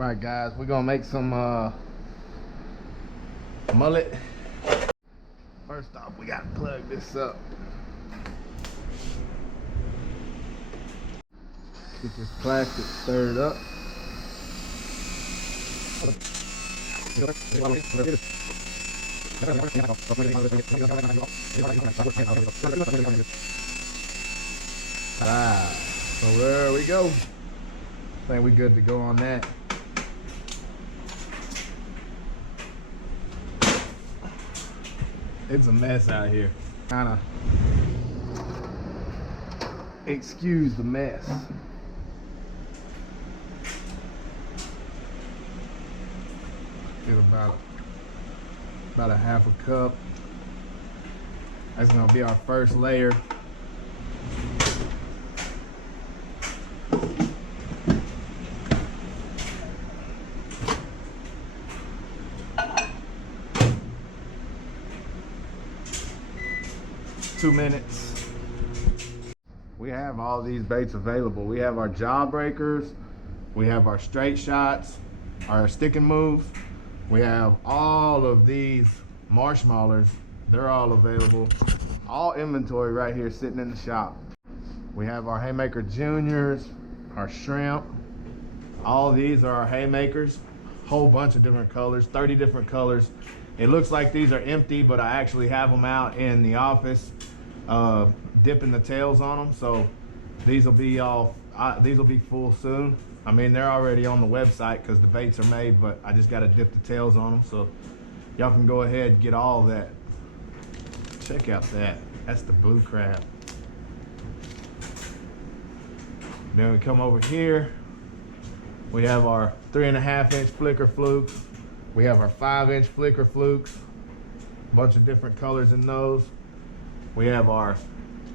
Alright guys, we're gonna make some mullet. First off, we gotta plug this up. Get this plastic stirred up. So there we go. I think we good to go on that. It's a mess out here. Kinda excuse the mess. Get about a half a cup. That's gonna be our first layer. Two minutes. We have all these baits available. We have our jawbreakers, we have our straight shots, our stick and moves. We have all of these marshmallows. They're all available. All inventory right here sitting in the shop. We have our Haymaker Juniors, our shrimp. All these are our haymakers. Whole bunch of different colors, 30 different colors. It looks like these are empty, but I actually have them out in the office dipping the tails on them. So these will be full soon. I mean, they're already on the website because the baits are made, but I just got to dip the tails on them. So y'all can go ahead and get all that. Check out that. That's the blue crab. Then we come over here. We have our 3.5-inch flicker flukes. We have our 5-inch flicker flukes. A bunch of different colors in those. We have our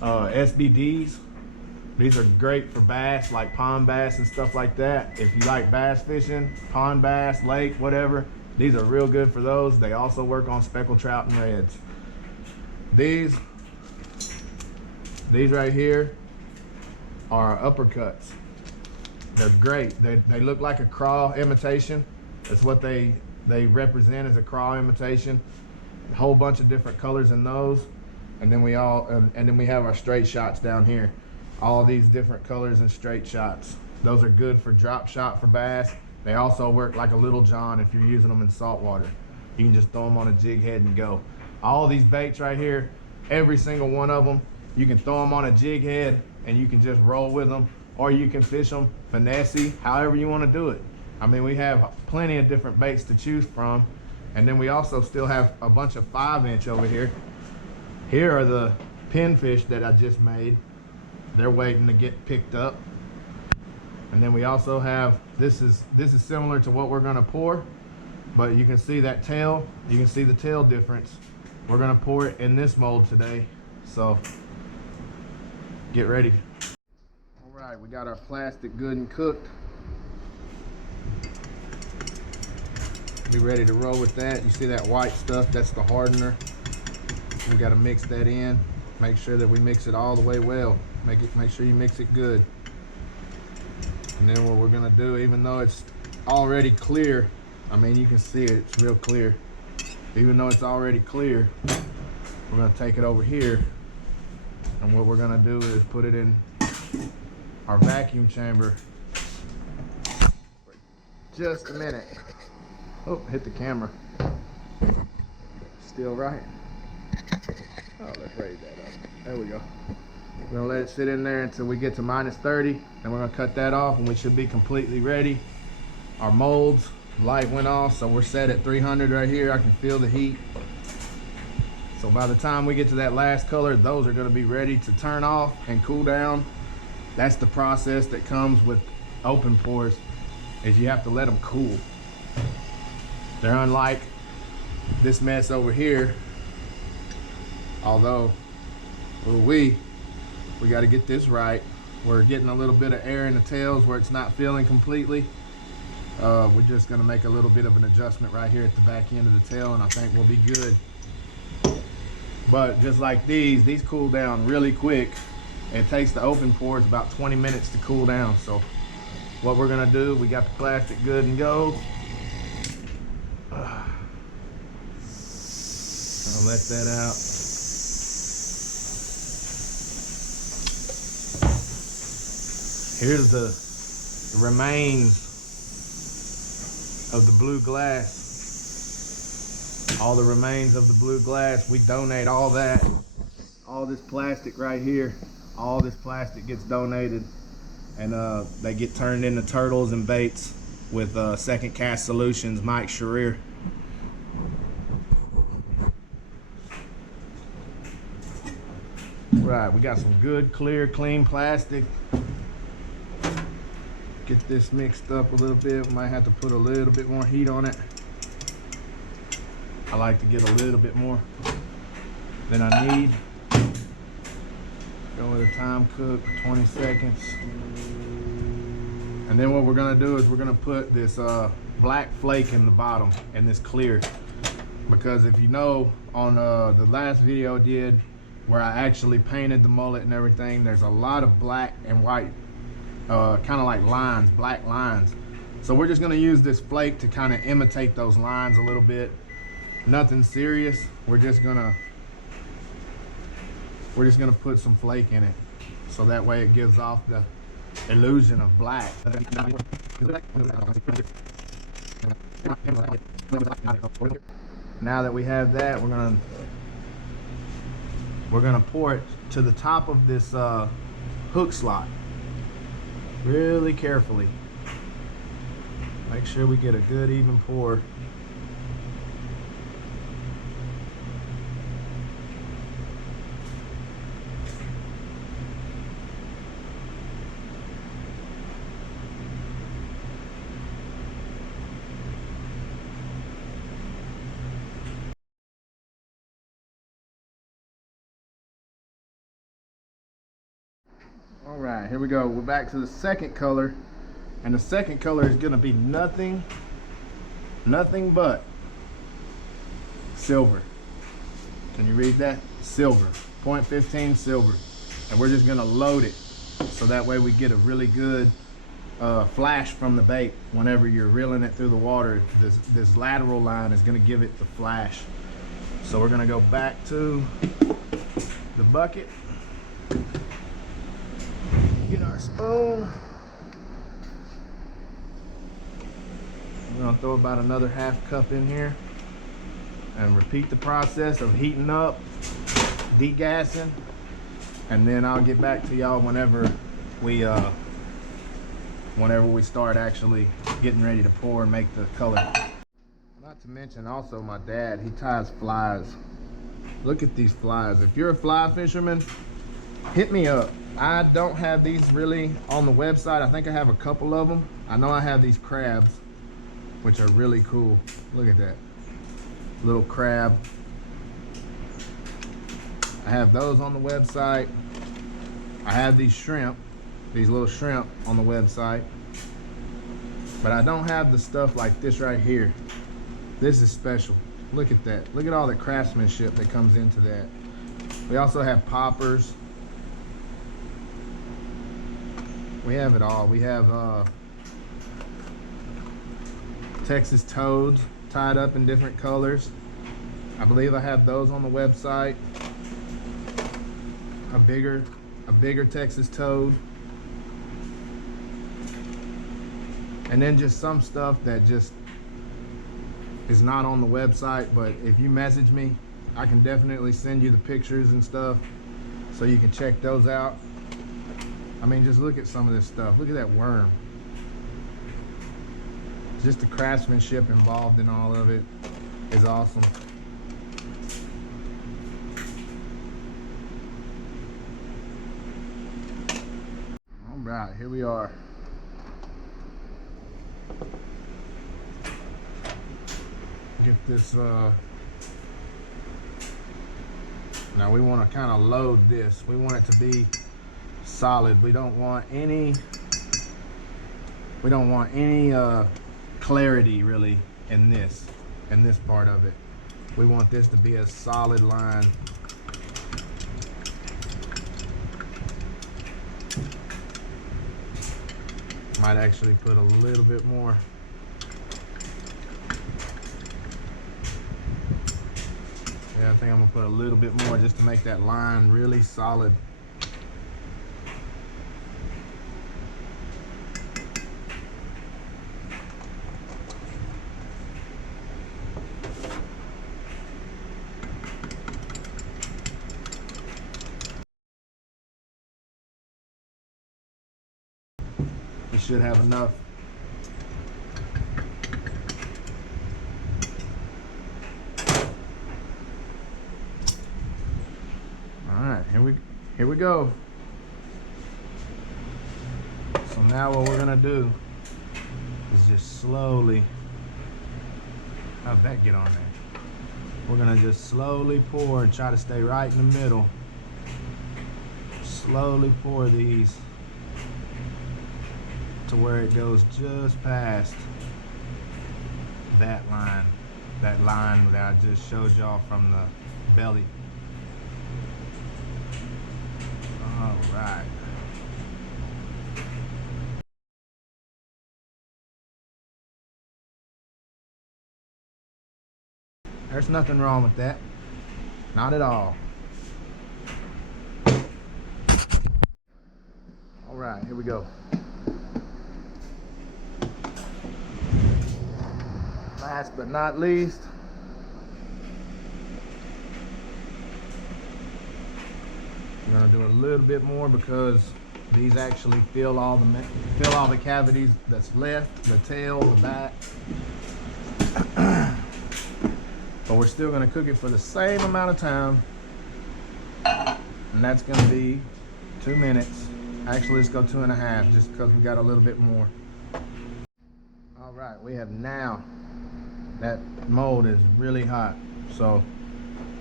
SBDs. These are great for bass, like pond bass and stuff like that. If you like bass fishing, pond bass, lake, whatever, these are real good for those. They also work on speckled trout and reds. These right here are uppercuts. They're great. They look like a craw imitation. That's what they represent, as a craw imitation. A whole bunch of different colors in those. And then we have our straight shots down here. All these different colors and straight shots. Those are good for drop shot for bass. They also work like a little john if you're using them in salt water. You can just throw them on a jig head and go. All these baits right here, every single one of them, you can throw them on a jig head and you can just roll with them, or you can fish them finesse, however you want to do it. I mean, we have plenty of different baits to choose from. And then we also still have a bunch of 5-inch over here. Here are the pinfish that I just made. They're waiting to get picked up. And then we also have, this is similar to what we're gonna pour, but you can see that tail, you can see the tail difference. We're gonna pour it in this mold today, so get ready. All right, we got our plastic good and cooked. Be ready to roll with that. You see that white stuff, that's the hardener. We gotta mix that in. Make sure that we mix it all the way well. Make sure you mix it good. And then what we're gonna do, even though it's already clear, I mean, you can see it, it's real clear. Even though it's already clear, we're gonna take it over here. And what we're gonna do is put it in our vacuum chamber for just a minute. Oh, hit the camera. Still right. Oh, let's raise that up. There we go. We're gonna let it sit in there until we get to -30. Then we're gonna cut that off and we should be completely ready. Our molds, light went off, so we're set at 300 right here. I can feel the heat. So by the time we get to that last color, those are gonna be ready to turn off and cool down. That's the process that comes with open pours, is you have to let them cool. They're unlike this mess over here. Although, we got to get this right. We're getting a little bit of air in the tails where it's not filling completely. We're just gonna make a little bit of an adjustment right here at the back end of the tail, and I think we'll be good. But just like these cool down really quick. It takes the open pours about 20 minutes to cool down, so what we're gonna do, we got the plastic good and go. I'll let that out. Here's the remains of the blue glass. All the remains of the blue glass, we donate all that. All this plastic right here, all this plastic gets donated, and they get turned into turtles and baits with Second Cast Solutions, Mike Sharir. Right, we got some good, clear, clean plastic. Get this mixed up a little bit. Might have to put a little bit more heat on it. I like to get a little bit more than I need. Go with a time cook, 20 seconds. And then what we're gonna do is we're gonna put this black flake in the bottom and this clear. Because if you know, on the last video I did, where I actually painted the mullet and everything, there's a lot of black and white, kind of like lines, black lines. So we're just gonna use this flake to kind of imitate those lines a little bit. Nothing serious. We're just gonna put some flake in it, so that way it gives off the illusion of black. Now that we have that, we're gonna pour it to the top of this hook slot really carefully. Make sure we get a good even pour. All right, here we go. We're back to the second color, and the second color is gonna be nothing but silver. Can you read that? Silver, 0.15 silver. And we're just gonna load it, so that way we get a really good flash from the bait. Whenever you're reeling it through the water, this lateral line is gonna give it the flash. So we're gonna go back to the bucket. Get our spoon. I'm gonna throw about another half cup in here and repeat the process of heating up, degassing, and then I'll get back to y'all whenever we start actually getting ready to pour and make the color. Not to mention also my dad, he ties flies. Look at these flies. If you're a fly fisherman, hit me up. I don't have these really on the website. I think I have a couple of them. I know I have these crabs, which are really cool. Look at that little crab. I have those on the website. I have these shrimp, these little shrimp on the website, but I don't have the stuff like this right here. This is special. Look at that. Look at all the craftsmanship that comes into that. We also have poppers. We have it all. We have Texas toads tied up in different colors. I believe I have those on the website. A bigger Texas toad. And then just some stuff that just is not on the website, but if you message me, I can definitely send you the pictures and stuff so you can check those out. I mean, just look at some of this stuff. Look at that worm. Just the craftsmanship involved in all of it is awesome. All right, here we are. Get this, now we want to kind of load this. We want it to be solid. We don't want any clarity really in this part of it. We want this to be a solid line. Might actually put a little bit more. Yeah, I think I'm gonna put a little bit more just to make that line really solid. We should have enough. All right, here we go. So now what we're gonna do is just slowly, how'd that get on there? We're gonna just slowly pour and try to stay right in the middle. Slowly pour these to where it goes just past that line that I just showed y'all from the belly. All right. There's nothing wrong with that. Not at all. All right, here we go. Last but not least, I'm gonna do a little bit more because these actually fill all the cavities that's left, the tail, the back. But we're still gonna cook it for the same amount of time, and that's gonna be 2 minutes. Actually, let's go 2.5, just because we got a little bit more. All right, we have now, that mold is really hot, so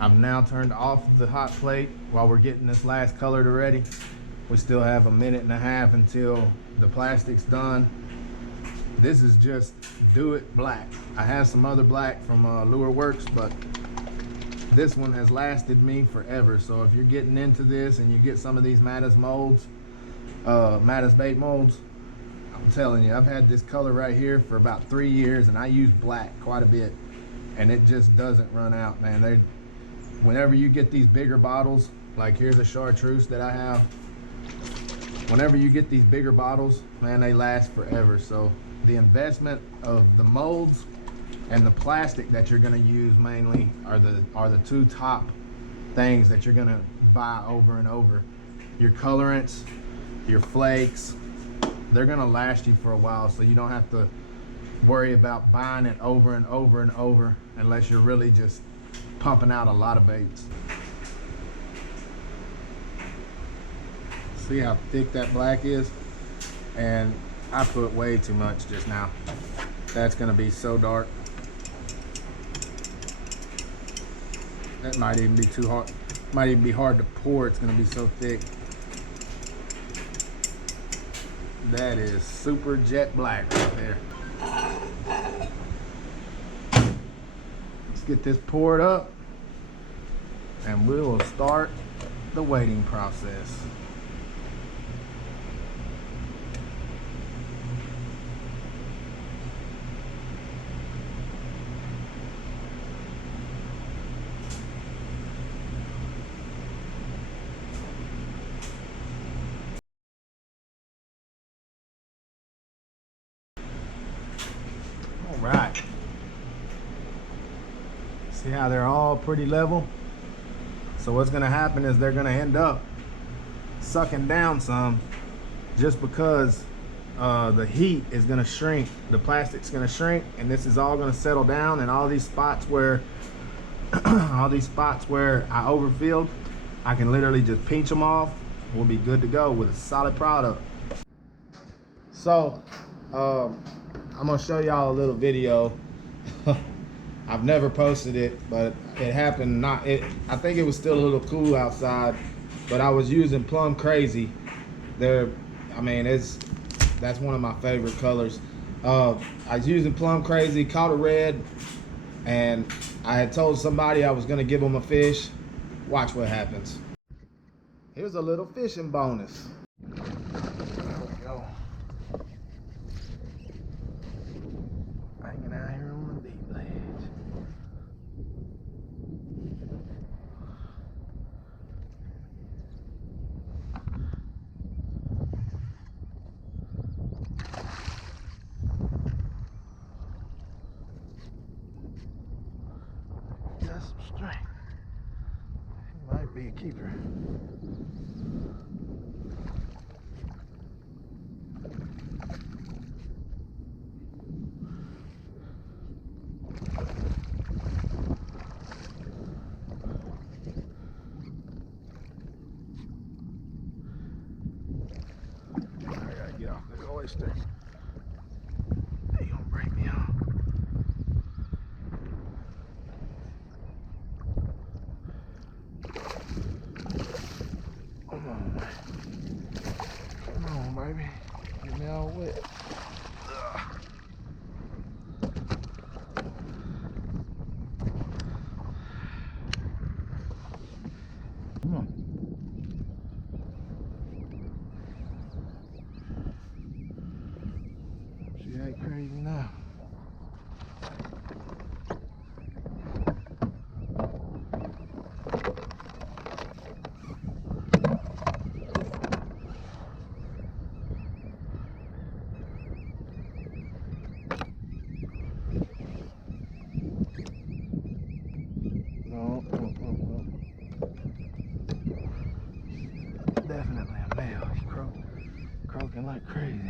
I've now turned off the hot plate while we're getting this last color ready. We still have 1.5 minutes until the plastic's done. This is just Do It Black. I have some other black from Lure Works, but this one has lasted me forever. So if you're getting into this and you get some of these Mattis molds, Mattis bait molds, I'm telling you, I've had this color right here for about 3 years, and I use black quite a bit, and it just doesn't run out, man. Whenever you get these bigger bottles, like here's a chartreuse that I have, whenever you get these bigger bottles, man, they last forever. So the investment of the molds and the plastic that you're gonna use mainly are the two top things that you're gonna buy over and over. Your colorants, your flakes, they're gonna last you for a while, so you don't have to worry about buying it over and over and over unless you're really just pumping out a lot of baits. See how thick that black is? And I put way too much just now. That's gonna be so dark. That might even be too hard. Might even be hard to pour. It's gonna be so thick. That is super jet black right there. Let's get this poured up, and we will start the waiting process. All right. See how they're all pretty level? So what's gonna happen is they're gonna end up sucking down some, just because the heat is gonna shrink, the plastic's gonna shrink, and this is all gonna settle down, and all these spots where I overfilled, I can literally just pinch them off. We'll be good to go with a solid product. So I'm gonna show y'all a little video. I've never posted it, but it happened I think it was still a little cool outside, but I was using Plum Crazy. That's one of my favorite colors. I was using Plum Crazy, caught a red, and I had told somebody I was gonna give them a fish. Watch what happens. Here's a little fishing bonus. There we go. strength. He might be a keeper. I gotta get off this oyster. They gonna break me off. Come on, man. Come on, baby. Get me all wet. Ugh. Come on. She ain't crazy now. No. Definitely a male. He's croaking like crazy.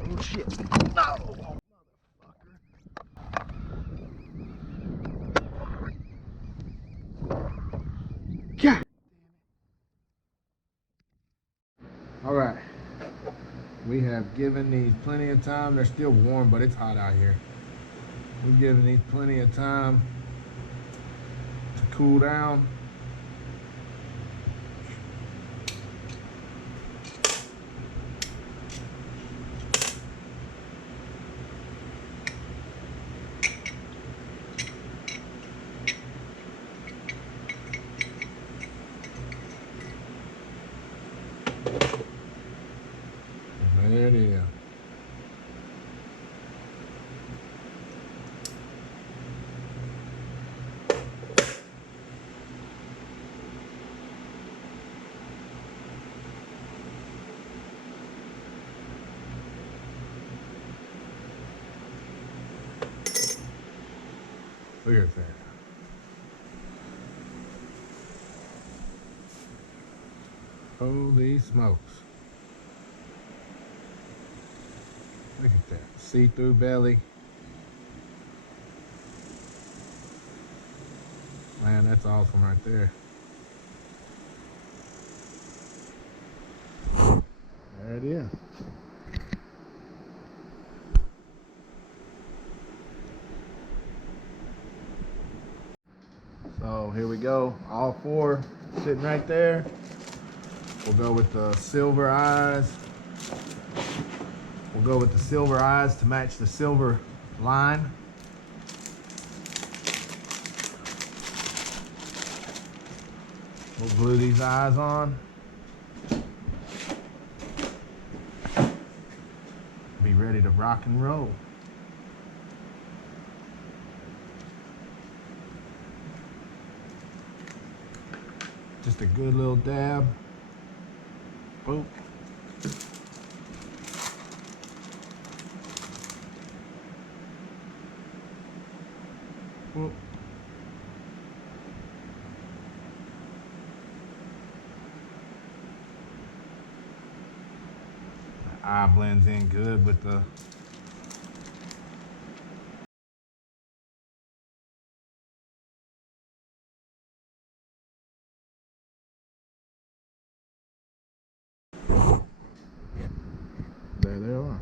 Oh shit. No! Motherfucker. God. Alright. We have given these plenty of time. They're still warm, but it's hot out here. We've given these plenty of time to cool down. There it is. Look at that. Holy smokes. Look at that. See-through belly. Man, that's awesome right there. There it is. So here we go. All four sitting right there. We'll go with the silver eyes. We'll go with the silver eyes to match the silver line. We'll glue these eyes on. Be ready to rock and roll. Just a good little dab. Boop. Boop. The eye blends in good with the there they are.